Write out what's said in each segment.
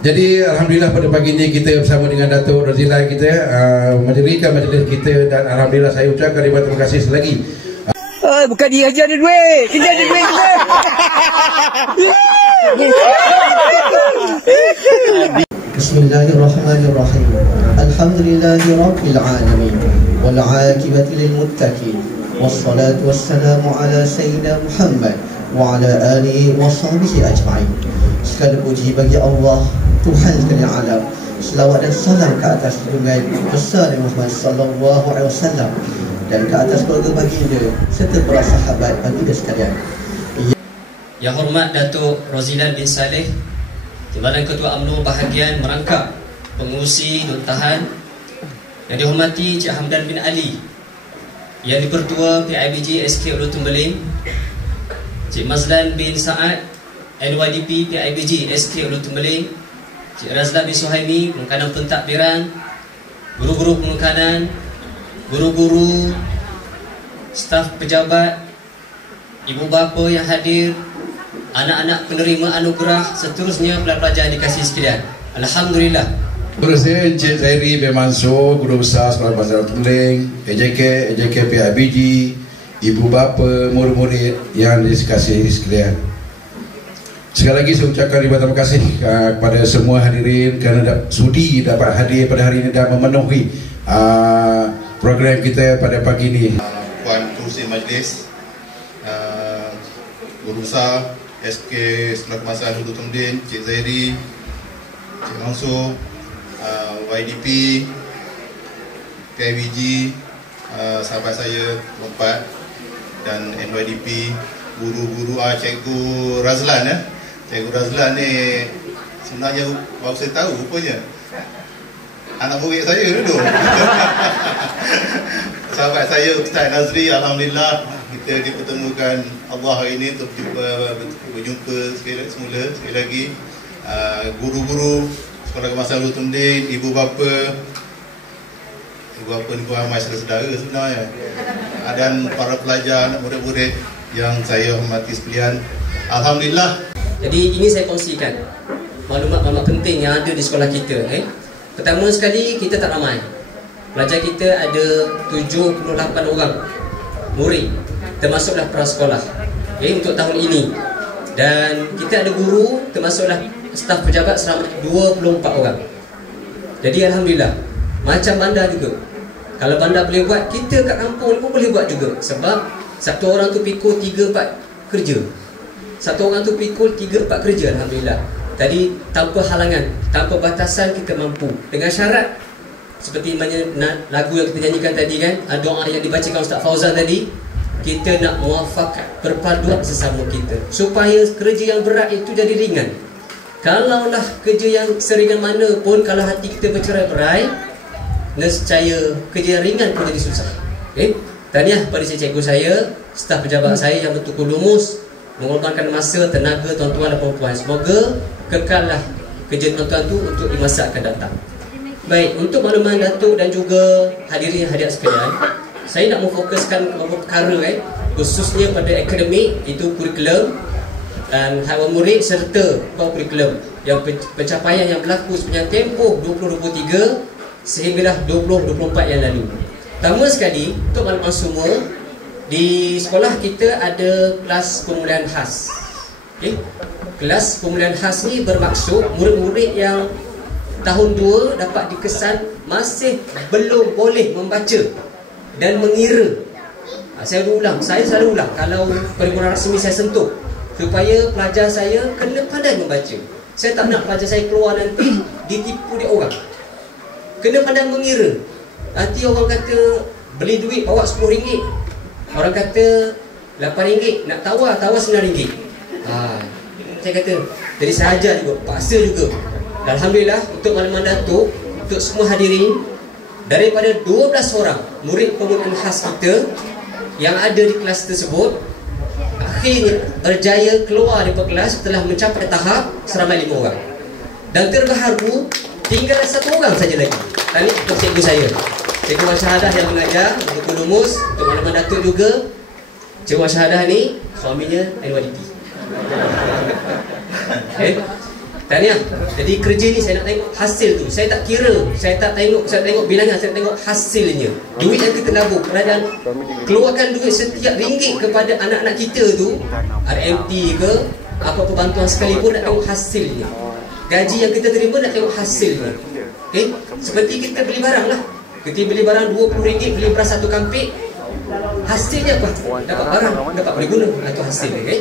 Jadi alhamdulillah pada pagi ini kita bersama dengan Datuk Rozilai kita mendirikan majlis kita, dan alhamdulillah saya ucapkan ribuan terima kasih selagi. Bukan dia aja ada duit. Kita ada duit kita. Bismillahirrahmanirrahim. Alhamdulillahirabbil alamin. Wal 'aqibatu lil muttaqin. Wassalatu wassalamu ala sayyidina Muhammad wa ala alihi wa sahbihi ajma'in. Segala puji bagi Allah, Tuhan sekalian alam. Selawat dan salam ke atas junjungan besar Muhammad sallallahu alaihi wasallam dan ke atas keluarga baginda serta para sahabat baginda sekalian. Yang hormat Datuk Rozilai bin Saleh, Timbalan Ketua UMNO bahagian merangkap pengurusi Dun Tahan, yang dihormati Cik Hamdan bin Ali, Yang di-Pertua PIBG SK Ulu Tumbeling, Cik Mazlan bin Saad NYDP PIBG SK Ulu Tumbeling, Cik Razlan bin Suhaimi Pengkanan Pentadbiran, guru-guru pengkanan, guru-guru, staf pejabat, ibu bapa yang hadir, anak-anak penerima anugerah, seterusnya pelajar dikasih sekalian. Alhamdulillah. Guru saya Encik Zairi bin Mansur, Guru Besar Sekolah Bahasa Tumbeling, EJK PIBG, ibu bapa, murid-murid yang dikasihi sekalian. Sekali lagi saya ucapkan ribuan terima kasih kepada semua hadirin kerana sudi dapat hadir pada hari ini dan memenuhi program kita pada pagi ini. Puan Kerusi Majlis, Guru Besar SK Sekolah Kebangsaan Hulu Tumbeling, Cik Zairi, Cik Mansur, YDP, PIBG, sahabat saya Lompat dan NYDP, guru-guru, Cikgu Razlan. Cikgu Razlan ni sebenarnya baru saya tahu rupanya anak murid saya dulu. Sahabat saya Ustaz Nazri, alhamdulillah kita dipertemukan Allah hari ini untuk berjumpa sekali lagi. Guru-guru Sekolah Kebangsaan Hulu Tumbeling, ibu bapa ni kurang ramai saudara sebenarnya, dan para pelajar, murid-murid yang saya hormati sekalian. Alhamdulillah. Jadi ini saya kongsikan maklumat-maklumat penting yang ada di sekolah kita. Pertama sekali, kita tak ramai. Pelajar kita ada 78 orang murid, termasuklah prasekolah untuk tahun ini. Dan kita ada guru, termasuklah staf pejabat selama 24 orang. Jadi alhamdulillah. Macam bandar juga, kalau bandar boleh buat, kita kat kampung pun boleh buat juga. Sebab satu orang tu pikul 3-4 kerja. Satu orang tu pikul 3-4 kerja, alhamdulillah. Tadi tanpa halangan, tanpa batasan, kita mampu. Dengan syarat seperti lagu yang kita nyanyikan tadi kan, doa yang dibacakan Ustaz Fauzan tadi, kita nak muafakat, perpaduan sesama kita, supaya kerja yang berat itu jadi ringan. Kalaulah kerja yang seringan mana pun, kalau hati kita bercerai-berai, nescaya kerja yang ringan pun jadi susah. Tahniah pada cikgu saya, staf pejabat saya yang betul lumus, mengorbankan masa, tenaga tuan-tuan dan puan-puan. Semoga kekallah kerja tuan-tuan tu untuk di masa akan datang. Baik, untuk makluman Datuk dan juga hadirin hadirat sekalian, saya nak memfokuskan beberapa perkara khususnya pada akademik, itu kurikulum dan haiwan murid serta kurikulum yang pencapaian yang berlaku sepanjang tempoh 2023 sehinggalah 2024 yang lalu. Pertama sekali, untuk makluman semua, di sekolah kita ada kelas pemulihan khas. Kelas pemulihan khas ni bermaksud murid-murid yang tahun 2 dapat dikesan masih belum boleh membaca dan mengira. Saya selalu ulang kalau perhimpunan rasmi saya sentuh, supaya pelajar saya kena pandai membaca. Saya tak nak pelajar saya keluar nanti ditipu di orang. Kena pandai mengira. Nanti orang kata beli duit bawa RM10, orang kata RM8, nak tawar RM9. Saya kata, jadi saya ajar juga, paksa juga. Dan alhamdulillah, untuk makluman Datuk, untuk semua hadirin, daripada 12 orang murid pemulihan khas kita yang ada di kelas tersebut, akhirnya berjaya keluar dari kelas setelah mencapai tahap seramai 5 orang. Dan terbaharu, tinggal 1 orang saja lagi. Ini untuk cikgu saya, Cikgu Wasyahadah yang mengajar, untuk lumus. Untuk makluman Datuk juga, Cikgu Wasyahadah ni suaminya NYDP. Tahniah. Jadi kerja ni saya nak tengok hasil tu. Saya tak kira, saya tak tengok bilangan, saya tengok hasilnya. Duit yang kita nabung, kerajaan keluarkan duit setiap ringgit kepada anak-anak kita tu, RMT ke apa-apa bantuan sekalipun, nak tengok hasilnya. Gaji yang kita terima nak tengok hasilnya. Okey, seperti kita beli barang lah. Kita beli barang RM20, beli beras satu kampik, hasilnya apa? Dapat barang, dapat boleh guna, itu hasilnya. Okay?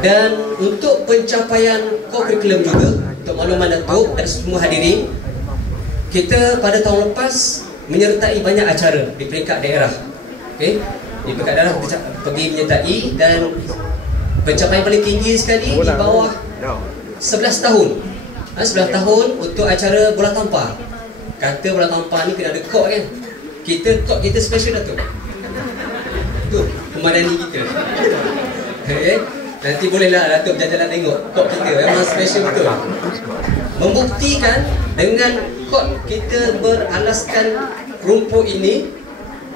Dan untuk pencapaian co-curriculum juga, untuk makluman Datuk dan semua hadirin, kita pada tahun lepas menyertai banyak acara di peringkat daerah. Okay? Di peringkat daerah pergi menyertai, dan pencapaian paling tinggi sekali di bawah 11 tahun. 11 tahun untuk acara bola tampar. Kata bola tampar ni kena ada kod kan. Kod kita special Datuk. Tu pemadani kita. Okay? Nanti bolehlah Datuk jalan-jalan tengok kod kita, memang special betul. Membuktikan dengan kod kita beralaskan rumput ini,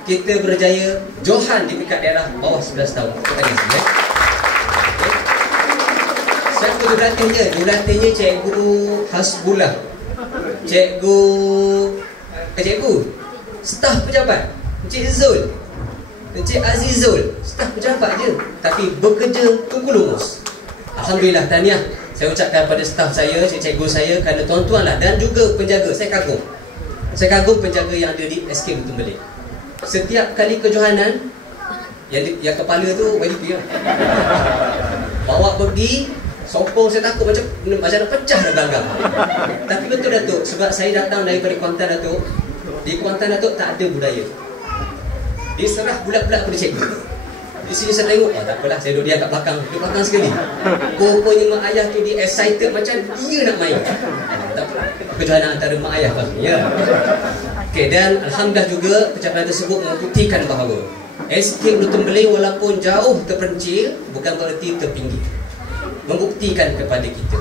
kita berjaya Johan di peringkat daerah bawah 11 tahun. Siapa jurulatihnya? Jurulatihnya Cikgu Hasbullah, Cikgu staf pejabat, Encik Zul, Encik Azizul, staf pejabat je, tapi bekerja tunggu lumus. Alhamdulillah, tahniah saya ucapkan pada staf saya, cikgu saya, kerana tuan-tuan lah, dan juga penjaga. Saya kagum penjaga yang ada di SK Lutung Beling. Setiap kali kejohanan, yang kepala tu YDP lah, bawa pergi sokong, saya takut macam nak pecah dah gelanggang. Tapi betul Datuk, sebab saya datang daripada Kuantan Datuk. Di Kuantan Datuk tak ada budaya, dia serah bulat-bulat pada cikgu. Di sini saya tengok, tak apalah, saya duduk dia kat belakang, sekali. Rupanya mak ayah tu dia excited macam dia nak main. Tak apalah, kejohanan antara mak ayah tu ya. Okay, dan Alhamdulillah juga pencapaian tersebut membuktikan bahawa SK Lutung Beling walaupun jauh terpencil, bukan bererti terpinggir. Membuktikan kepada kita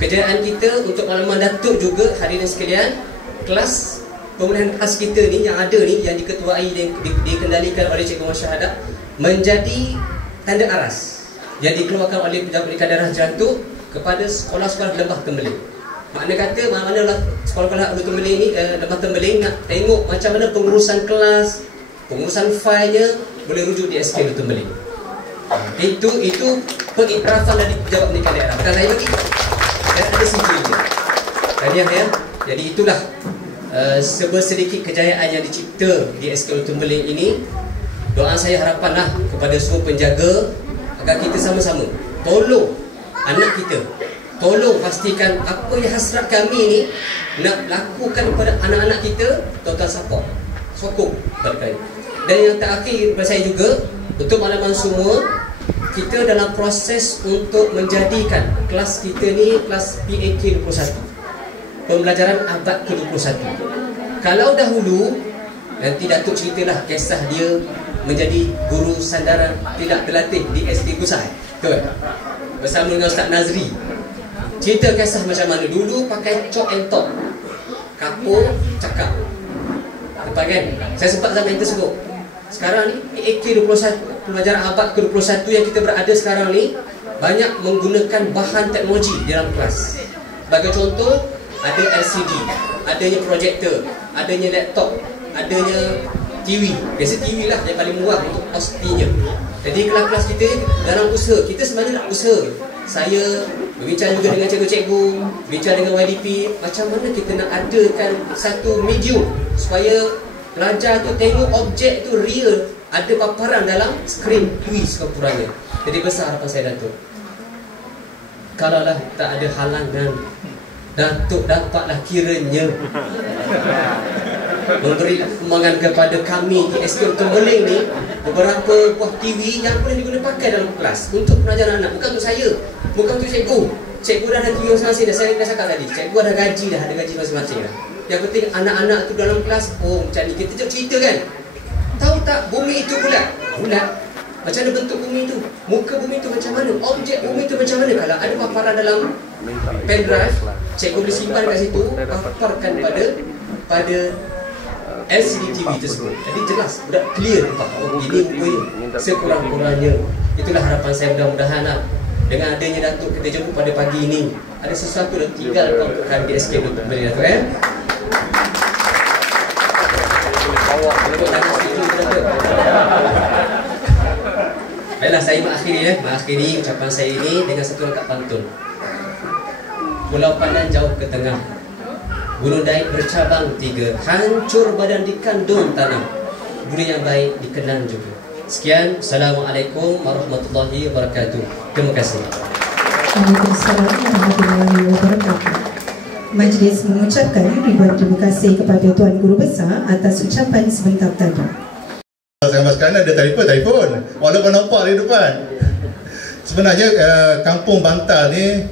kejayaan kita. Untuk makluman Datuk juga hadirin sekalian, kelas pemulihan kelas kita ni yang ada ni, yang diketuai dan dikendalikan oleh Cikgu Masyahadat, menjadi tanda aras yang dikeluarkan oleh Pejabat Pendidikan Darah Jantung kepada sekolah-sekolah Lembah Tembeling. Makna kata, mana-mana sekolah-sekolah Lutung Beling ni, Lembah Tembeling nak tengok macam mana pengurusan kelas, pengurusan failnya, boleh rujuk di SK Lutung Beling. Itu pengiktirafan dari Pejabat Pendidikan Daerah, bukan saya bagi, dan ada sijilnya. Tahniah ya. Jadi itulah sedikit kejayaan yang dicipta di SK Lutung Beling ini. Doa saya, harapanlah kepada semua penjaga agar kita sama-sama tolong anak kita, tolong pastikan apa yang hasrat kami ni nak lakukan kepada anak-anak kita, tuan-tuan support, sokong kepada kami. Dan yang terakhir kepada saya juga, untuk makluman semua, kita dalam proses untuk menjadikan kelas kita ni kelas PAK 21, pembelajaran abad ke-21. Kalau dahulu, nanti Datuk ceritalah kisah dia menjadi guru sandaran tidak terlatih di SD Kusai, betul? Bersama dengan Ustaz Nazri. Cerita kisah macam mana dulu pakai chalk and talk, kapur, cakap, lepas kan? Saya sempat zaman tersebut. Sekarang ni PAK 21, pembelajaran abad ke-21 yang kita berada sekarang ni, banyak menggunakan bahan teknologi dalam kelas. Sebagai contoh, ada LCD, adanya projektor, adanya laptop, adanya TV. Biasa TV lah yang paling murah untuk pastinya. Jadi kelas-kelas kita dalam usaha, kita sebenarnya nak usaha. Saya berbincang juga dengan cikgu-cikgu, bincang dengan YDP, macam mana kita nak adakan satu medium supaya pelajar tu tengok objek tu real, ada paparan dalam skrin TV sekurang-kurangnya. Jadi besar harapan saya Datuk. Kalaulah tak ada halangan, Datuk dapatlah kiranya memberi kembangan kepada kami di SK Lutung Beling ni beberapa buah TV yang boleh digunakan pakai dalam kelas untuk pelajaran anak. Bukan untuk saya, bukan untuk cikgu. Cikgu dah ada TV masing-masing dah. Saya dah cakap tadi, cikgu ada gaji dah, ada gaji masing-masing dah. Yang penting anak-anak tu dalam kelas, oh macam ni, kita cerita kan. Tahu tak bumi itu bulat? Bulat. Macam mana bentuk bumi itu? Muka bumi itu macam mana? Objek bumi itu macam mana? Kalau ada paparan dalam pendrive, cikgu boleh simpan kat situ, paparkan pada LCD TV tersebut. Jadi jelas, sudah clear nampak. Oh, ini mungkin sekurang-kurangnya. Itulah harapan saya, mudah-mudahan lah, dengan adanya Datuk kita jemput pada pagi ini, ada sesuatu dah tinggal kau kan BSK tu beli tu Tepuk tangan setuju betul. Baiklah, saya mengakhiri ucapan saya ini dengan satu rakaat pantun. Pulau Pandan jauh ke tengah, Gunung Daik bercabang 3, hancur badan dikandung tanah, budi yang baik dikenang juga. Sekian, Assalamualaikum warahmatullahi wabarakatuh. Terima kasih. Waalaikumsalam warahmatullahi wabarakatuh. Majlis mengucapkan ribuan terima kasih kepada Tuan Guru Besar atas ucapan sebentar tadi. Sekarang sekarang ada telefon, walaupun nampak di depan. Sebenarnya Kampung Bantal ni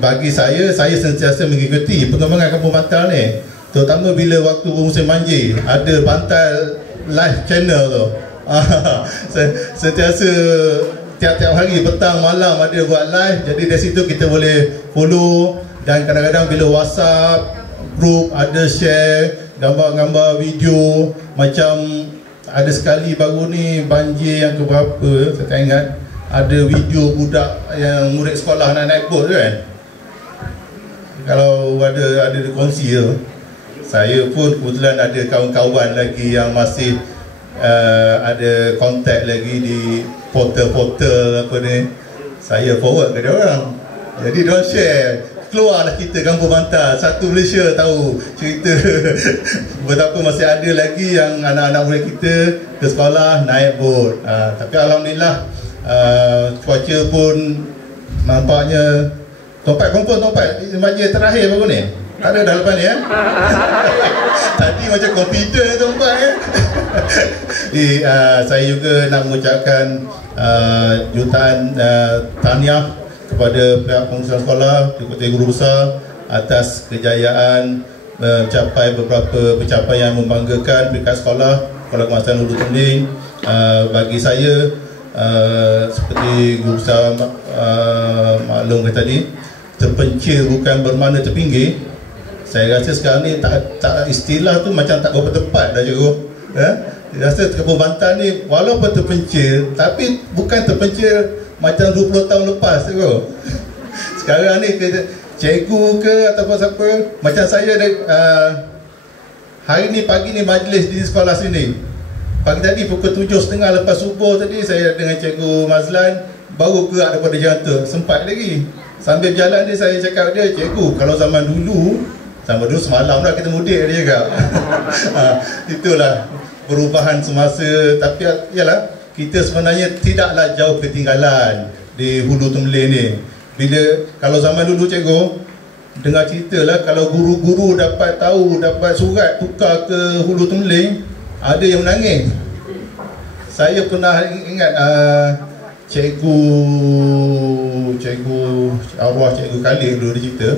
bagi saya sentiasa mengikuti perkembangan Kampung Bantal ni, terutama bila waktu musim banjir ada Bantal live channel tu. Sentiasa tiap-tiap hari petang malam ada buat live, jadi dari situ kita boleh follow, dan kadang-kadang bila WhatsApp group ada share gambar-gambar video. Macam ada sekali baru ni banjir yang keberapa saya tak ingat, ada video budak yang murid sekolah nak naik bot tu kan. Kalau ada kongsi tu, saya pun kebetulan ada kawan-kawan lagi yang masih ada kontak lagi di portal apa ni, saya forward ke dia orang. Jadi dia orang share, keluarlah kita Kampung Bantal, satu Malaysia tahu cerita betapa masih ada lagi yang anak-anak murid kita ke sekolah naik bot. Tapi alhamdulillah cuaca pun nampaknya tompat banjir terakhir baru ni. Tak ada dah lepas ni Tadi macam confident tompat saya juga nak mengucapkan jutaan tahniah kepada pihak pengurusan sekolah, Ketua Guru Besar atas kejayaan mencapai beberapa pencapaian membanggakan peringkat sekolah Kebangsaan Hulu Tumbling. Bagi saya seperti Guru Besar maklumkan tadi, terpencil bukan bermakna terpinggir. Saya rasa sekarang ni tak istilah tu macam tak berapa tepat dah cikgu. Rasa Kampung Bantal ni walaupun terpencil, tapi bukan terpencil macam 20 tahun lepas tu. Sekarang ni cikgu ke ataupun siapa, macam saya hari ni pagi ni majlis di sekolah sini. Pagi tadi pukul 7.30 lepas subuh tadi saya dengan Cikgu Mazlan baru gerak daripada jantung, sempat lagi. Sambil berjalan ni saya cakap dia, cikgu kalau zaman dulu semalam dah kita mudik dia juga. Itulah perubahan semasa. Tapi ialah kita sebenarnya tidaklah jauh ketinggalan di Hulu Tumbling ni. Kalau zaman dulu cikgu dengar cerita lah, kalau guru-guru dapat surat tukar ke Hulu Tumbling, ada yang menangis. Saya pernah ingat cikgu arwah Cikgu Khalid dulu dia cerita,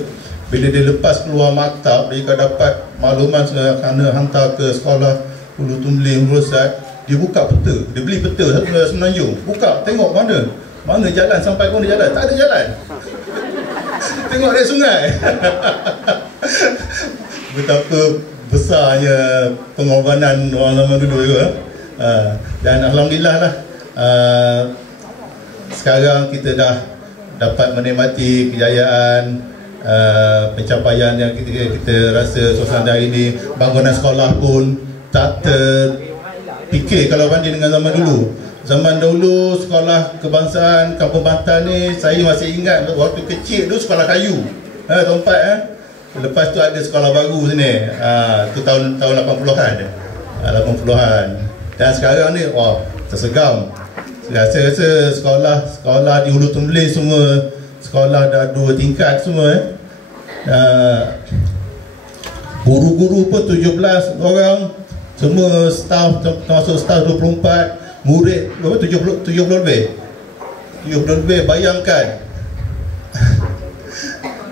bila dia lepas keluar maktab, dia dapat maklumat kerana hantar ke sekolah Hulu Tumbling Rosat, dia buka peta, dia beli peta Semenanjung, buka tengok mana jalan, sampai pun dia jalan, tak ada jalan. Tengok dari sungai. Betapa besarnya pengorbanan orang zaman dulu juga. Dan alhamdulillah lah, sekarang kita dah dapat menikmati kejayaan, pencapaian yang kita rasa suasana hari ini. Bangunan sekolah pun tak terfikir kalau banding dengan zaman dulu. Zaman dulu sekolah kebangsaan Kampung Bantal ni, saya masih ingat waktu kecil tu sekolah kayu, tempat lepas tu ada sekolah baru sini, tu tahun 80-an. Dan sekarang ni wah, tersegam. Rasa sekolah di Hulu Tumbling semua sekolah dah 2 tingkat semua. Guru-guru pun 17 orang, semua staff, termasuk staff 24, murid 70 lebih. Bayangkan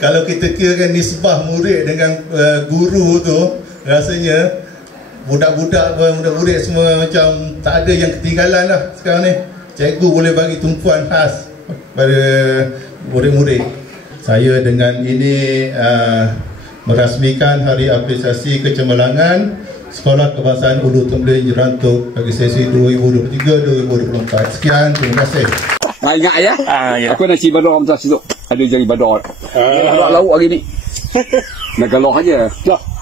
kalau kita kirakan nisbah murid dengan guru tu, rasanya budak-budak, murid semua macam tak ada yang ketinggalan lah sekarang ni. Cikgu boleh bagi tumpuan khas pada murid-murid. Saya dengan ini merasmikan Hari Apresiasi Kecemerlangan Sekolah Kebangsaan Hulu Tumbling Jerantuk bagi sesi 2023-2024. Sekian, terima kasih. Ingat ya? Aku nak si baru orang situ. Ada jadi badar. Lauk hari ni. Nak galau aja. Dah.